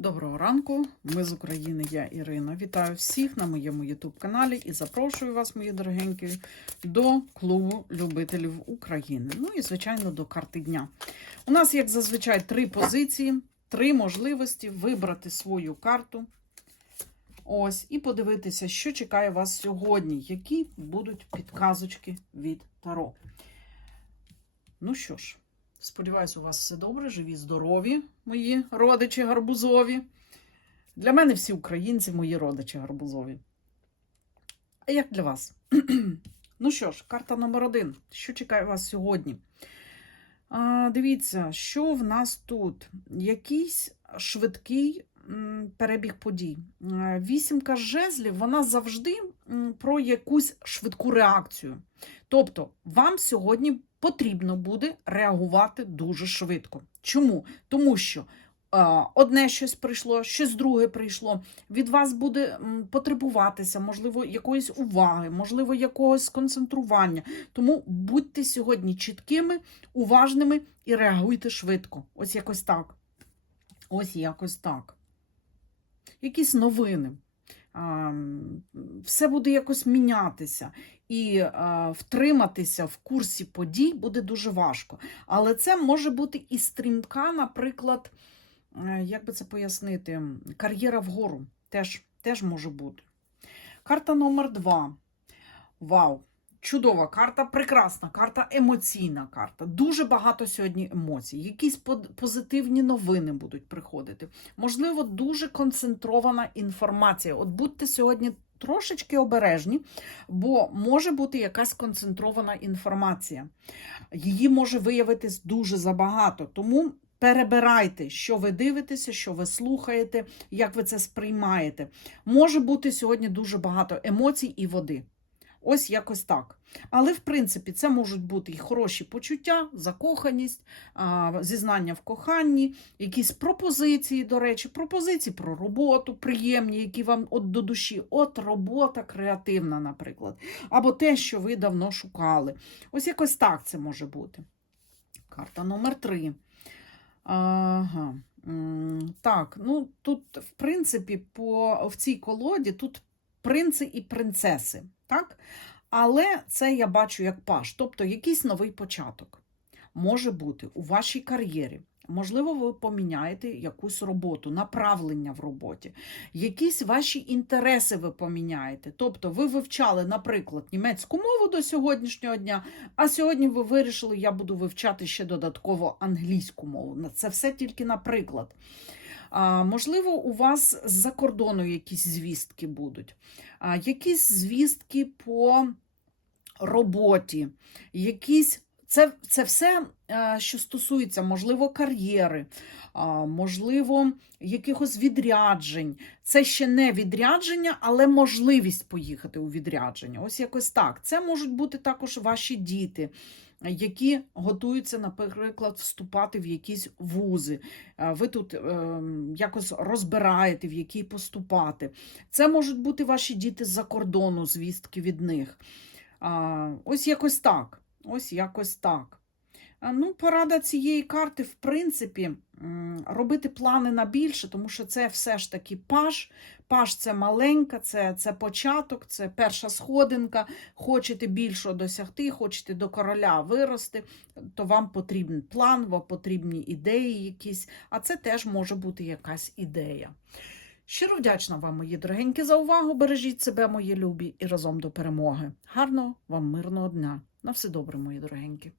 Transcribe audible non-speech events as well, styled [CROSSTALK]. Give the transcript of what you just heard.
Доброго ранку, ми з України, я Ірина. Вітаю всіх на моєму YouTube каналі і запрошую вас, мої дорогенькі, до клубу любителів України. Ну і, звичайно, до карти дня. У нас, як зазвичай, три позиції, три можливості вибрати свою карту. Ось, і подивитися, що чекає вас сьогодні, які будуть підказочки від Таро. Ну що ж. Сподіваюсь, у вас все добре, живі, здорові, мої родичі гарбузові. Для мене всі українці, мої родичі гарбузові. А як для вас? [CLEARS THROAT] ну що ж, карта номер один. Що чекає вас сьогодні? А, дивіться, що в нас тут? Якийсь швидкий перебіг подій. Е, Вісімка жезлів, вона завжди про якусь швидку реакцію. Тобто, вам сьогодні потрібно буде реагувати дуже швидко. Чому? Тому що одне щось прийшло, щось друге прийшло. Від вас буде потребуватися, можливо, якоїсь уваги, можливо, якогось сконцентрування. Тому будьте сьогодні чіткими, уважними і реагуйте швидко. Ось якось так. Ось якось так. Якісь новини. А, м, Все буде якось мінятися. І е, втриматися в курсі подій буде дуже важко. Але це може бути і стрімка, наприклад, е, як би це пояснити, кар'єра вгору теж, теж може бути. Карта номер два. Вау! Чудова карта, прекрасна карта, емоційна карта. Дуже багато сьогодні емоцій. Якісь позитивні новини будуть приходити. Можливо, дуже концентрована інформація. От будьте сьогодні трошечки обережні, бо може бути якась концентрована інформація. Її може виявитись дуже забагато. Тому перебирайте, що ви дивитеся, що ви слухаєте, як ви це сприймаєте. Може бути сьогодні дуже багато емоцій і води. Ось якось так. Але, в принципі, це можуть бути і хороші почуття, закоханість, зізнання в коханні, якісь пропозиції, до речі, пропозиції про роботу, приємні, які вам от до душі. От робота креативна, наприклад. Або те, що ви давно шукали. Ось якось так це може бути. Карта номер три. Ага. Так, ну тут, в принципі, по, в цій колоді тут принци і принцеси, так? Але це я бачу як паш, тобто якийсь новий початок може бути у вашій кар'єрі. Можливо, ви поміняєте якусь роботу, направлення в роботі, якісь ваші інтереси ви поміняєте. Тобто, ви вивчали, наприклад, німецьку мову до сьогоднішнього дня, а сьогодні ви вирішили, я буду вивчати ще додатково англійську мову. Це все тільки наприклад. Можливо, у вас з-за кордону якісь звістки будуть, якісь звістки по роботі, якісь. Це, це все, е, що стосується, можливо, кар'єри, можливо, якихось відряджень. Це ще не відрядження, але можливість поїхати у відрядження. Ось якось так. Це можуть бути також ваші діти, які готуються, наприклад, вступати в якісь вузи. Е, Ви тут е, якось розбираєте, в які поступати. Це можуть бути ваші діти з-за кордону, звістки від них. Ось якось так. Ось якось так. Ну, порада цієї карти, в принципі, робити плани на більше, тому що це все ж таки паш. Паш це маленька, це, це початок, це перша сходинка. Хочете більшого досягти, хочете до короля вирости, то вам потрібен план, вам потрібні ідеї якісь, а це теж може бути якась ідея. Щиро вдячна вам, мої дорогенькі, за увагу. Бережіть себе, мої любі, і разом до перемоги. Гарного вам мирного дня. На все добре, мої дорогенькі.